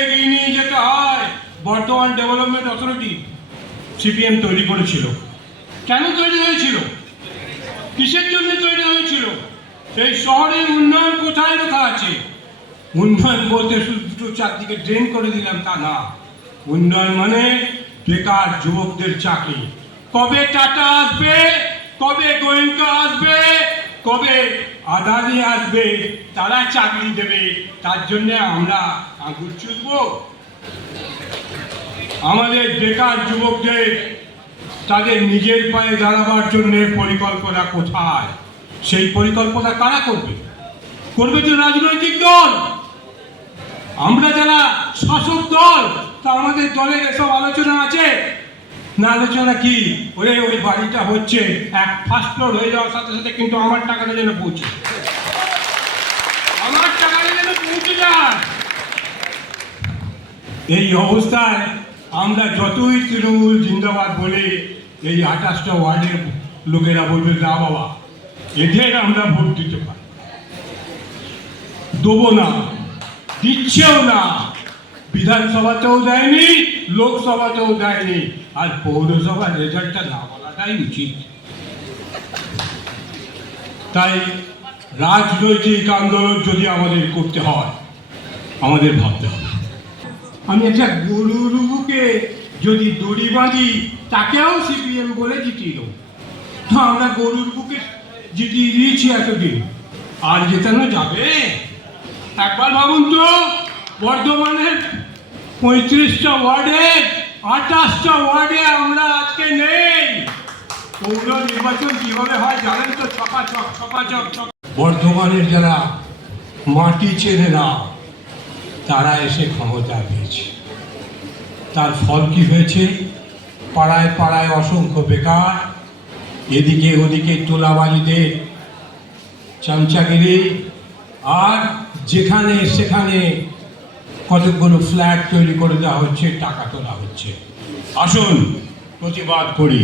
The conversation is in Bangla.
এগিয়ে নিয়ে যেতে হয়। বর্তমান ডেভেলপমেন্ট অথরিটি সিপিএম তৈরি করেছিল। কেন তৈরি হয়েছিল? কিসের জন্য তৈরি হয়েছিল? এই শহরের উন্নয়ন কোথায় লেখা আছে? উন্নয়ন বলতে শুধু চারদিকে ড্রেন করে দিলাম তা না। উন্নয়ন মানে বেকার যুবকদের চাকরি। কবে টাটা আসবে? কবে গোয়েঙ্কা আসবে? কবে আদানি আসবে, তারা চাকরি দেবে, তার জন্য আমরা আঙুল চুষব? আমাদের বেকার যুবকদের, তাদের নিজের পায়ে দাঁড়াবার জন্য পরিকল্পনা কোথায়? সেই পরিকল্পনা কারা করবে? করবে তো রাজনৈতিক দল। আমরা যারা শাসক দল, তা আমাদের দলের এসব আলোচনা আছে। না, আলোচনা কি? ওরে, ওই বাড়িটা হচ্ছে এক ফার্স্ট ফ্লোর হয়ে যাওয়ার সাথে সাথে কিন্তু আমার টাকাটা যেন পৌঁছে আমার টাকাটা যেন পৌঁছে যায়। এই অবস্থায় আমরা যতই তৃণমূল জিন্দাবাদ বলে এই আঠাশটা ওয়ার্ডের লোকেরা বলবে, না বাবা, এদের আমরা ভোট দিতে পারি। দেবো না, দিচ্ছেও না। বিধানসভাতেও দেয়নি লোকসভাতেও দেয়নি, আর পৌরসভার রেজাল্টটা না বলাটাই উচিত। তাই রাজনৈতিক আন্দোলন যদি আমাদের করতে হয়, আমাদের ভাবতে হবে। আমি একটা গরুর বুকে যদি দড়ি বাঁধি, তাকেও সিপিএম বলে জিতিয়ে দেবো। তো আমরা গরুর বুকে জিতিয়ে দিয়েছি এতদিন। আর জেতানো যাবে? একবার ভাবুন তো, বর্ধমানের পঁয়ত্রিশটা ওয়ার্ডে, আঠাশটা ওয়ার্ডে আমরা আজকে নেই। পৌর নির্বাচন কীভাবে হয় জানেন তো? ছকাচক ছকাচক ছক বর্ধমানের যারা মাটি চেনে না, তারা এসে ক্ষমতা পেয়েছে। তার ফল কি হয়েছে? পাড়ায় পাড়ায় অসংখ্য বেকার, এদিকে ওদিকে তোলাবাজিদের চামচাগিরি, আর যেখানে সেখানে কতগুলো ফ্ল্যাট তৈরি করে দেওয়া হচ্ছে টাকা তোলা হচ্ছে। আসুন প্রতিবাদ করি।